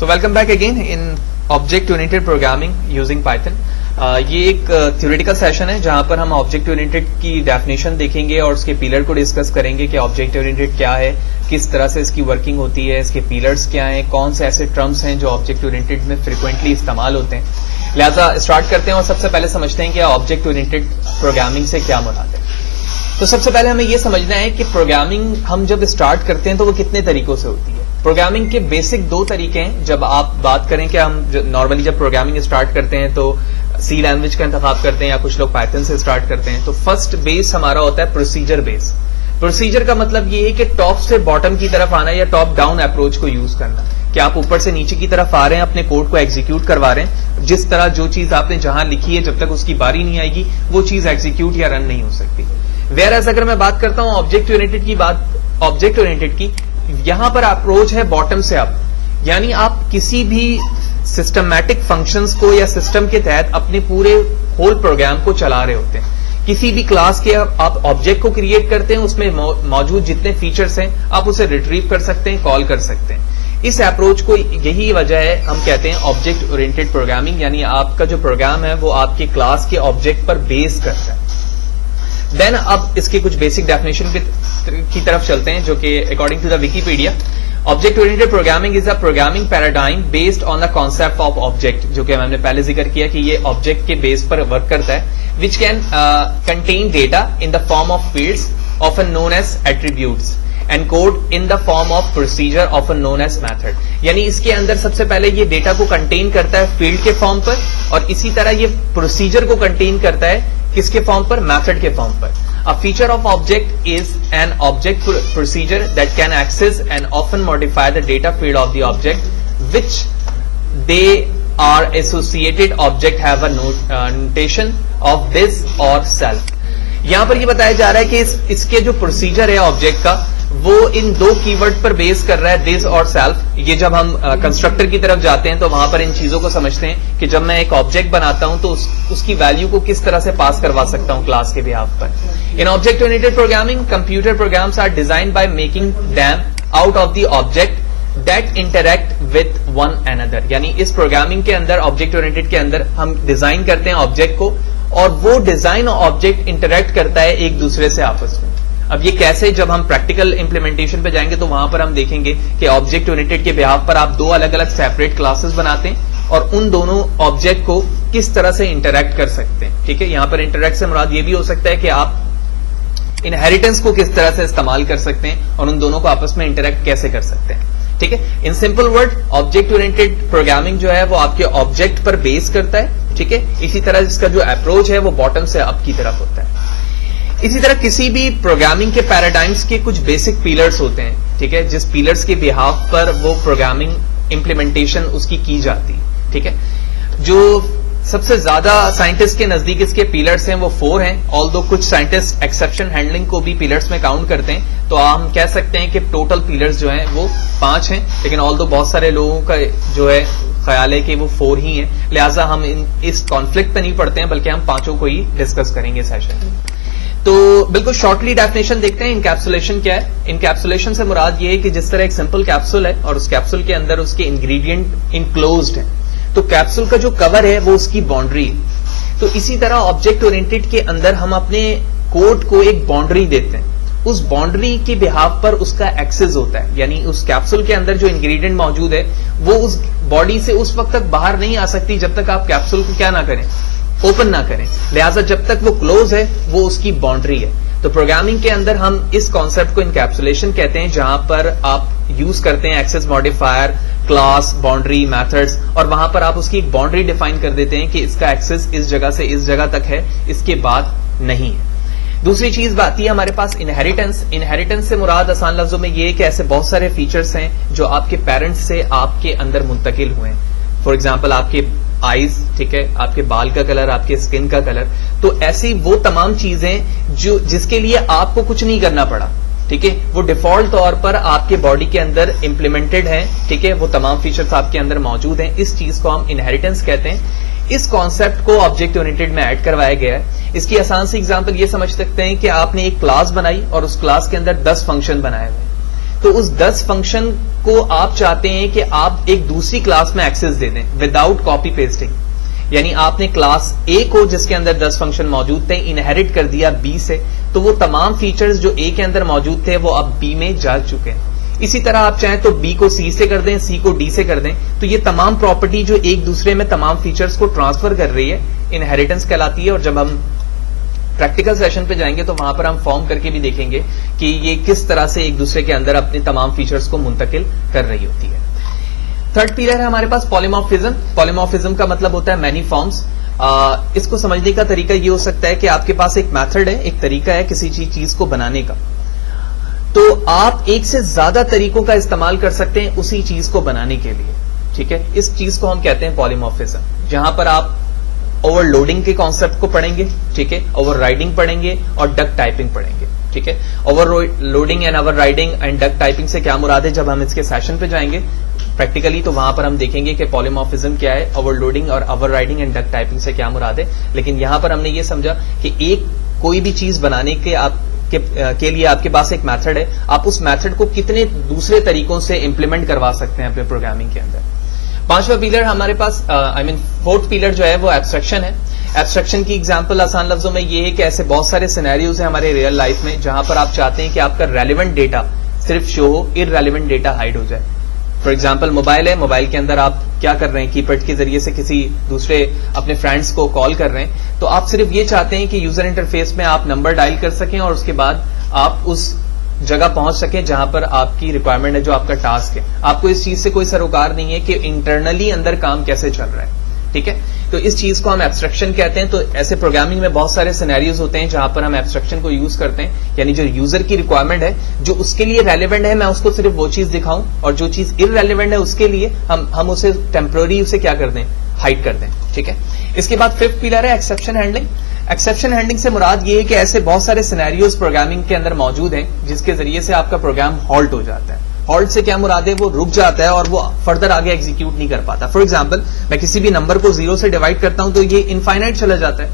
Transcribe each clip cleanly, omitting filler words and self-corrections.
So welcome back again in Object Oriented Programming using Python. ये एक theoretical session है जहां पर हम ऑब्जेक्ट ओरिएंटेड की डेफिनेशन देखेंगे और उसके पिलर को डिस्कस करेंगे कि ऑब्जेक्ट ओरिएंटेड क्या है, किस तरह से इसकी वर्किंग होती है, इसके पिलर्स क्या हैं, कौन से ऐसे टर्म्स हैं जो ऑब्जेक्ट ओरिएंटेड में फ्रिक्वेंटली इस्तेमाल होते हैं। लिहाजा स्टार्ट करते हैं और सबसे पहले समझते हैं कि ऑब्जेक्ट ओरिएंटेड प्रोग्रामिंग से क्या मुराद है। तो सबसे पहले हमें यह समझना है कि प्रोग्रामिंग हम जब स्टार्ट करते हैं तो वो कितने तरीकों से होती है। प्रोग्रामिंग के बेसिक दो तरीके हैं। जब आप बात करें कि हम नॉर्मली जब प्रोग्रामिंग स्टार्ट करते हैं तो सी लैंग्वेज का इंतखाब करते हैं या कुछ लोग पाइथन से स्टार्ट करते हैं। तो फर्स्ट बेस हमारा होता है प्रोसीजर बेस। प्रोसीजर का मतलब ये है कि टॉप से बॉटम की तरफ आना या टॉप डाउन अप्रोच को यूज करना, कि आप ऊपर से नीचे की तरफ आ रहे हैं, अपने कोड को एग्जीक्यूट करवा रहे हैं। जिस तरह जो चीज आपने जहां लिखी है जब तक उसकी बारी नहीं आएगी वो चीज एग्जीक्यूट या रन नहीं हो सकती। वेयरएज़ अगर मैं बात करता हूं ऑब्जेक्ट ओरिएंटेड की, यहां पर अप्रोच है बॉटम से अप, यानी आप किसी भी सिस्टमैटिक फंक्शंस को या सिस्टम के तहत अपने पूरे होल प्रोग्राम को चला रहे होते हैं। किसी भी क्लास के आप ऑब्जेक्ट को क्रिएट करते हैं, उसमें मौजूद जितने फीचर्स हैं आप उसे रिट्रीव कर सकते हैं, कॉल कर सकते हैं। इस अप्रोच को यही वजह है हम कहते हैं ऑब्जेक्ट ओरिएंटेड प्रोग्रामिंग, यानी आपका जो प्रोग्राम है वो आपके क्लास के ऑब्जेक्ट पर बेस करता है। देन अब इसके कुछ बेसिक डेफिनेशन की तरफ चलते हैं जो कि according to the Wikipedia, object oriented programming is a programming paradigm based on the concept of object, जो कि हमने पहले जिक्र किया कि ये ऑब्जेक्ट के बेस पर वर्क करता है, which can contain data in the form of fields often known as attributes and code in the form of procedure often known as method. यानी इसके अंदर सबसे पहले ये डेटा को कंटेन करता है फील्ड के फॉर्म पर, और इसी तरह ये प्रोसीजर को कंटेन करता है किसके फॉर्म पर, मेथड के फॉर्म पर। A feature of object is an object procedure that can access and often modify the data field of the object which they are associated object have a notation of this or self। यहां पर ये बताया जा रहा है कि इसके जो प्रोसीजर है ऑब्जेक्ट का वो इन दो कीवर्ड पर बेस कर रहा है, दिस और सेल्फ। ये जब हम कंस्ट्रक्टर की तरफ जाते हैं तो वहां पर इन चीजों को समझते हैं कि जब मैं एक ऑब्जेक्ट बनाता हूं तो उसकी वैल्यू को किस तरह से पास करवा सकता हूं क्लास के बिहाफ पर। In object oriented programming computer programs are designed by making them out of the object that interact with one another. यानी इस प्रोग्रामिंग के अंदर, ऑब्जेक्ट ओरिएंटेड के अंदर हम डिजाइन करते हैं ऑब्जेक्ट को और वो डिजाइन ऑब्जेक्ट इंटरैक्ट करता है एक दूसरे से आपस में। अब ये कैसे, जब हम प्रैक्टिकल इंप्लीमेंटेशन पे जाएंगे तो वहां पर हम देखेंगे कि ऑब्जेक्ट ओरिएंटेड के बिहाफ पर आप दो अलग अलग सेपरेट क्लासेस बनाते हैं और उन दोनों ऑब्जेक्ट को किस तरह से इंटरैक्ट कर सकते हैं। ठीक है, यहां पर इंटरैक्ट से मुराद ये भी हो सकता है कि आप इनहेरिटेंस को किस तरह से इस्तेमाल कर सकते हैं और उन दोनों को आपस में इंटरैक्ट कैसे कर सकते हैं। ठीक है, in simple word object oriented programming जो है वो आपके ऑब्जेक्ट पर बेस करता है। ठीक है, इसी तरह इसका जो अप्रोच है वो बॉटम से अप की तरफ होता है। इसी तरह किसी भी प्रोग्रामिंग के पैराडाइम्स के कुछ बेसिक पिलर्स होते हैं। ठीक है, जिस पिलर्स के बिहाफ पर वो प्रोग्रामिंग इंप्लीमेंटेशन उसकी की जाती है। ठीक है, जो सबसे ज्यादा साइंटिस्ट के नजदीक इसके पिलर्स हैं वो 4 हैं, ऑल्दो कुछ साइंटिस्ट एक्सेप्शन हैंडलिंग को भी पिलर्स में काउंट करते हैं। तो हम कह सकते हैं कि टोटल पिलर्स जो हैं वो 5 हैं, लेकिन ऑल्दो बहुत सारे लोगों का जो है ख्याल है कि वो 4 ही हैं। लिहाजा हम इस कॉन्फ्लिक्ट पे नहीं पढ़ते हैं, बल्कि हम पांचों को ही डिस्कस करेंगे सेशन में। तो बिल्कुल शॉर्टली डेफिनेशन देखते हैं इनकैप्सुलेशन क्या है। इनकैप्सुलेशन से मुराद ये है कि जिस तरह एक सिंपल कैप्सूल है और उस कैप्सूल के अंदर उसके इंग्रेडिएंट इनक्लोज्ड है, तो कैप्सूल का जो कवर है वो उसकी बाउंड्री है। तो इसी तरह ऑब्जेक्ट ओरिएंटेड के अंदर हम अपने कोड को एक बाउंड्री देते हैं, उस बाउंड्री के बिहाफ पर उसका एक्सेस होता है। यानी उस कैप्सूल के अंदर जो इंग्रेडिएंट मौजूद है वो उस बॉडी से उस वक्त तक बाहर नहीं आ सकती जब तक आप कैप्सूल को क्या ना करें, ओपन ना करें। लिहाजा जब तक वो क्लोज है वो उसकी बाउंड्री है। तो प्रोग्रामिंग के अंदर हम इस कॉन्सेप्ट को इनकैप्सुलेशन कहते हैं, जहां पर आप यूज करते हैं access modifier, class, boundary, methods, और वहां पर आप उसकी एक बाउंड्री डिफाइन कर देते हैं कि इसका एक्सेस इस जगह से इस जगह तक है, इसके बाद नहीं है। दूसरी चीज आती है हमारे पास इनहेरिटेंस। इनहेरिटेंस से मुराद आसान लफ्जों में ये है कि ऐसे बहुत सारे फीचर्स हैं जो आपके पेरेंट्स से आपके अंदर मुंतकिल हुए हैं। फॉर एग्जाम्पल आपके आईज, ठीक है, आपके बाल का कलर, आपके स्किन का कलर, तो ऐसी वो तमाम चीजें जो जिसके लिए आपको कुछ नहीं करना पड़ा। ठीक है, वो डिफॉल्ट तौर पर आपके बॉडी के अंदर इंप्लीमेंटेड है। ठीक है, वो तमाम फीचर्स आपके अंदर मौजूद हैं। इस चीज को हम इनहेरिटेंस कहते हैं। इस कॉन्सेप्ट को ऑब्जेक्ट ओरिएंटेड में ऐड करवाया गया है। इसकी आसान सी एग्जांपल ये समझ सकते हैं कि आपने एक क्लास बनाई और उस क्लास के अंदर 10 फंक्शन बनाए हुए। तो उस 10 फंक्शन को आप चाहते हैं कि आप एक दूसरी क्लास में एक्सेस दे दें विदाउट कॉपी पेस्टिंग। यानी आपने क्लास ए को जिसके अंदर 10 फंक्शन मौजूद थे इनहेरिट कर दिया बी से, तो वो तमाम फीचर्स जो ए के अंदर मौजूद थे वो अब बी में जा चुके हैं। इसी तरह आप चाहें तो बी को सी से कर दें, सी को डी से कर दें, तो ये तमाम प्रॉपर्टी जो एक दूसरे में तमाम फीचर्स को ट्रांसफर कर रही है इनहेरिटेंस कहलाती है। और जब हम प्रैक्टिकल सेशन पे जाएंगे तो वहां पर हम फॉर्म करके भी देखेंगे कि ये किस तरह से एक दूसरे के अंदर अपने तमाम फीचर्स को मुंतकिल कर रही होती है। थर्ड पिलर है हमारे पास पॉलीमॉर्फिज्म। पॉलीमॉर्फिज्म का मतलब होता है मैनी फॉर्म्स। इसको समझने का तरीका ये हो सकता है कि आपके पास एक मेथड है, एक तरीका है किसी चीज को बनाने का, तो आप एक से ज्यादा तरीकों का इस्तेमाल कर सकते हैं उसी चीज को बनाने के लिए। ठीक है, इस चीज को हम कहते हैं पॉलीमॉर्फिज्म, जहां पर आप ओवरलोडिंग के कॉन्सेप्ट को पढ़ेंगे, ठीक है, ओवरराइडिंग पढ़ेंगे और डक टाइपिंग पढ़ेंगे। ठीक है, overloading and overriding and duck typing से क्या मुराद है, जब हम इसके सेशन पे जाएंगे प्रैक्टिकली तो वहां पर हम देखेंगे कि पॉलीमॉर्फिज्म क्या है, ओवरलोडिंग और ओवरराइडिंग एंड डक टाइपिंग से क्या मुराद है। लेकिन यहां पर हमने ये समझा कि एक कोई भी चीज बनाने के लिए आपके पास एक मेथड है, आप उस मेथड को कितने दूसरे तरीकों से इंप्लीमेंट करवा सकते हैं अपने प्रोग्रामिंग के अंदर। पांचवा पिलर हमारे पास फोर्थ पिलर जो है वो एब्स्ट्रक्शन है। एब्स्ट्रक्शन की एग्जांपल आसान लफ्जों में ये है कि ऐसे बहुत सारे सिनेरियोज हैं हमारे रियल लाइफ में जहां पर आप चाहते हैं कि आपका रेलिवेंट डेटा सिर्फ शो हो, इररेलिवेंट डेटा हाइड हो जाए। फॉर एग्जाम्पल मोबाइल है, मोबाइल के अंदर आप क्या कर रहे हैं, कीपैड के जरिए से किसी दूसरे अपने फ्रेंड्स को कॉल कर रहे हैं, तो आप सिर्फ ये चाहते हैं कि यूजर इंटरफेस में आप नंबर डायल कर सकें और उसके बाद आप उस जगह पहुंच सकें जहां पर आपकी रिक्वायरमेंट है, जो आपका टास्क है। आपको इस चीज से कोई सरोकार नहीं है कि इंटरनली अंदर काम कैसे चल रहा है। ठीक है, तो इस चीज को हम एब्स्ट्रक्शन कहते हैं। तो ऐसे प्रोग्रामिंग में बहुत सारे सिनेरियोज होते हैं जहां पर हम एब्स्ट्रक्शन को यूज करते हैं, यानी जो यूजर की रिक्वायरमेंट है, जो उसके लिए रेलेवेंट है, मैं उसको सिर्फ वो चीज दिखाऊं, और जो चीज इररेलेवेंट है उसके लिए हम उसे टेम्पररी उसे क्या कर दें, हाइड कर दें। ठीक है, इसके बाद फिफ्थ पिलर है एक्सेप्शन हैंडलिंग। एक्सेप्शन हैंडलिंग से मुराद ये है कि ऐसे बहुत सारे सिनेरियोज प्रोग्रामिंग के अंदर मौजूद हैं जिसके जरिए से आपका प्रोग्राम हॉल्ट हो जाता है। हॉल्ट से क्या मुराद है, वो रुक जाता है और वो फर्दर आगे एग्जीक्यूट नहीं कर पाता। फॉर एग्जाम्पल, मैं किसी भी नंबर को 0 से डिवाइड करता हूं तो ये इनफाइनाइट चला जाता है,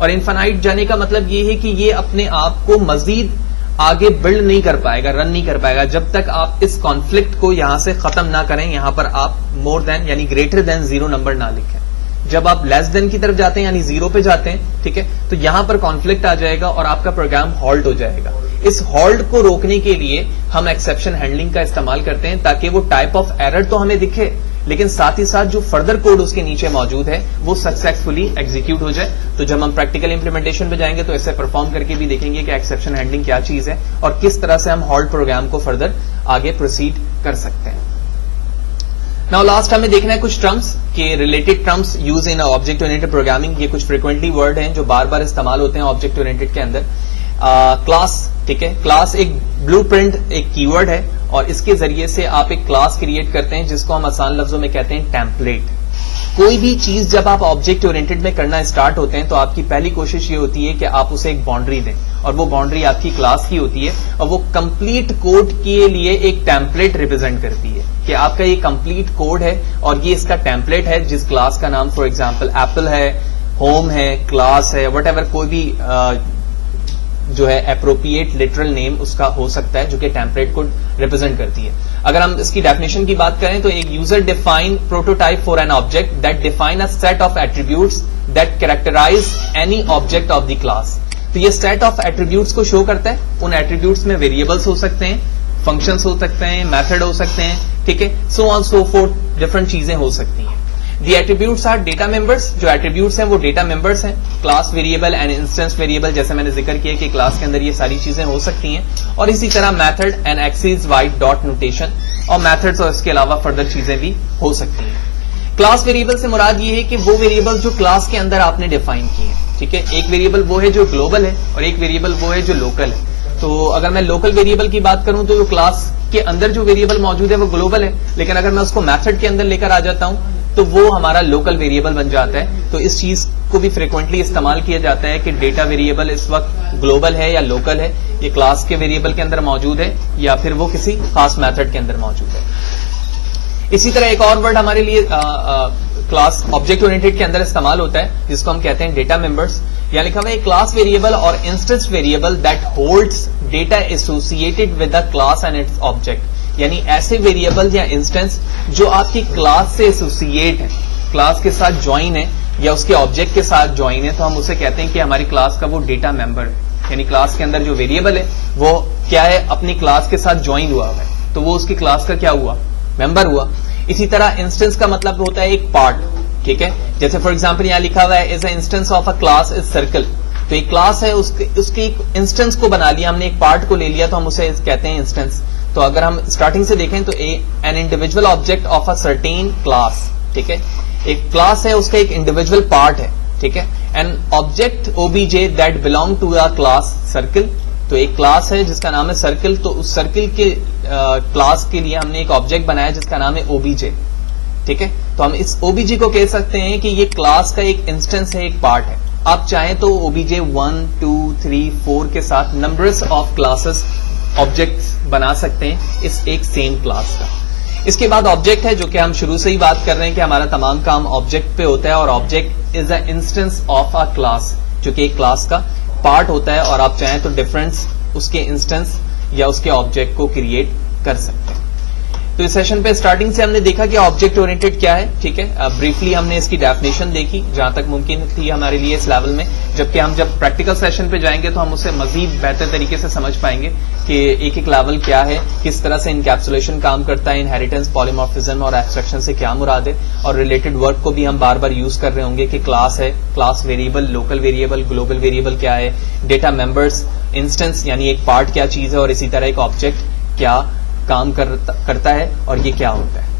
और इनफाइनाइट जाने का मतलब ये है कि ये अपने आप को मजीद आगे बिल्ड नहीं कर पाएगा, रन नहीं कर पाएगा, जब तक आप इस कॉन्फ्लिक्ट को यहां से खत्म ना करें। यहां पर आप मोर देन यानी ग्रेटर देन 0 नंबर ना लिखें। जब आप लेस देन की तरफ जाते हैं यानी 0 पे जाते हैं, ठीक है, तो यहां पर कॉन्फ्लिक्ट आ जाएगा और आपका प्रोग्राम हॉल्ट हो जाएगा। इस हॉल्ट को रोकने के लिए हम एक्सेप्शन हैंडलिंग का इस्तेमाल करते हैं, ताकि वो टाइप ऑफ एरर तो हमें दिखे, लेकिन साथ ही साथ जो फर्दर कोड उसके नीचे मौजूद है वो सक्सेसफुली एग्जीक्यूट हो जाए। तो जब हम प्रैक्टिकल इंप्लीमेंटेशन पे जाएंगे तो ऐसे परफॉर्म करके भी देखेंगे कि एक्सेप्शन हैंडलिंग क्या चीज है और किस तरह से हम हॉल्ट प्रोग्राम को फर्दर आगे प्रोसीड कर सकते हैं। नाउ लास्ट हमें देखना है कुछ टर्म्स के related terms use in object oriented programming. ये कुछ फ्रिक्वेंटली वर्ड हैं जो बार बार इस्तेमाल होते हैं ऑब्जेक्ट ओरिएंटेड के अंदर। क्लास, ठीक है, क्लास एक ब्लूप्रिंट, एक कीवर्ड है, और इसके जरिए से आप एक क्लास क्रिएट करते हैं जिसको हम आसान लफ्जों में कहते हैं टेम्पलेट। कोई भी चीज जब आप ऑब्जेक्ट ओरिएंटेड में करना स्टार्ट होते हैं तो आपकी पहली कोशिश ये होती है कि आप उसे एक बाउंड्री दें, और वो बाउंड्री आपकी क्लास की होती है, और वो कंप्लीट कोड के लिए एक टेम्पलेट रिप्रेजेंट करती है कि आपका ये कंप्लीट कोड है और ये इसका टेम्पलेट है, जिस क्लास का नाम फॉर एग्जांपल एप्पल है, होम है, क्लास है, व्हाटएवर कोई भी जो है एप्रोप्रिएट लिटरल नेम उसका हो सकता है, जो कि टेम्पलेट को रिप्रेजेंट करती है। अगर हम इसकी डेफिनेशन की बात करें तो एक user define prototype for an object that define a set of attributes that characterize any object of the class. तो ये सेट ऑफ एट्रीब्यूट्स को शो करता है। उन एट्रीब्यूट्स में वेरिएबल्स हो सकते हैं, फंक्शंस हो सकते हैं, मेथड हो सकते हैं, ठीक है, so on so fourth, different चीजें हो सकती हैं। The attributes are data members। जो attributes हैं वो data members हैं। Class variable and instance variable, जैसे मैंने जिक्र किया कि क्लास के अंदर ये सारी चीजें हो सकती हैं, और इसी तरह method and access wide dot notation, और मेथड्स और इसके अलावा फर्दर चीजें भी हो सकती हैं। क्लास वेरिएबल से मुराद ये है कि वो वेरिएबल जो क्लास के अंदर आपने डिफाइन किए हैं, ठीक है। एक वेरिएबल वो है जो ग्लोबल है और एक वेरिएबल वो है जो लोकल है। तो अगर मैं लोकल वेरिएबल की बात करूं तो जो क्लास के अंदर जो वेरिएबल मौजूद है वो ग्लोबल है, लेकिन अगर मैं उसको मेथड के अंदर लेकर आ जाता हूं तो वो हमारा लोकल वेरिएबल बन जाता है। तो इस चीज को भी फ्रिक्वेंटली इस्तेमाल किया जाता है कि डेटा वेरिएबल इस वक्त ग्लोबल है या लोकल है, ये क्लास के वेरिएबल के अंदर मौजूद है या फिर वो किसी खास मेथड के अंदर मौजूद है। इसी तरह एक और वर्ड हमारे लिए क्लास ऑब्जेक्ट ओरिएंटेड के अंदर इस्तेमाल होता है जिसको हम कहते हैं डेटा मेंबर्स। यहाँ लिखा हुआ है क्लास वेरिएबल और instance variable that holds data associated with the class and its object. यानी ऐसे वेरिएबल या इंस्टेंस जो आपकी क्लास से एसोसिएट है, क्लास के साथ ज्वाइन है या उसके ऑब्जेक्ट के साथ ज्वाइन है, तो हम उसे कहते हैं कि हमारी क्लास का वो डेटा मेंबर है। यानी क्लास के अंदर जो वेरिएबल है वो क्या है, अपनी क्लास के साथ ज्वाइन हुआ है, तो वो उसकी क्लास का क्या हुआ, मेंबर हुआ। इसी तरह इंस्टेंस का मतलब होता है एक पार्ट, ठीक है। जैसे फॉर एग्जांपल यहां लिखा हुआ है is a instance of a class is circle, तो एक क्लास है, उसके एक इंस्टेंस को बना लिया हमने, एक पार्ट को ले लिया, तो हम उसे कहते हैं इंस्टेंस। तो अगर हम स्टार्टिंग से देखें तो an individual object of a certain class, ठीक है। एक क्लास है, उसका एक इंडिविजुअल पार्ट है, ठीक है। An object OBJ that belong to a class circle, तो एक क्लास है जिसका नाम है सर्कल, तो उस सर्कल के क्लास के लिए हमने एक ऑब्जेक्ट बनाया जिसका नाम है ओबीजे, ठीक है। तो हम इस ओबीजे को कह सकते हैं कि ये क्लास का एक इंस्टेंस है, एक पार्ट है। आप चाहें तो ओबीजे 1, 2, 3, 4 के साथ नंबर्स ऑफ क्लासेस ऑब्जेक्ट्स बना सकते हैं इस एक सेम क्लास का। इसके बाद ऑब्जेक्ट है, जो कि हम शुरू से ही बात कर रहे हैं कि हमारा तमाम काम ऑब्जेक्ट पे होता है, और object is a instance of a class, जो कि एक क्लास का पार्ट होता है, और आप चाहें तो डिफरेंस उसके इंस्टेंस या उसके ऑब्जेक्ट को क्रिएट कर सकते हैं। तो इस सेशन पे स्टार्टिंग से हमने देखा कि ऑब्जेक्ट ओरिएंटेड क्या है, ठीक है। ब्रीफली हमने इसकी डेफिनेशन देखी जहां तक मुमकिन थी हमारे लिए इस लेवल में, जबकि हम जब प्रैक्टिकल सेशन पे जाएंगे तो हम उसे मजीद बेहतर तरीके से समझ पाएंगे कि एक एक लेवल क्या है, किस तरह से इनकैप्सुलेशन काम करता है, इनहेरिटेंस, पॉलीमॉर्फिज्म और एब्स्ट्रक्शन से क्या मुराद है, और रिलेटेड वर्ड को भी हम बार बार यूज कर रहे होंगे कि क्लास है, class variable, local variable, global variable क्या है, डेटा मेंबर्स, इंस्टेंस यानी एक पार्ट क्या चीज है, और इसी तरह एक ऑब्जेक्ट क्या काम करता है और ये क्या होता है।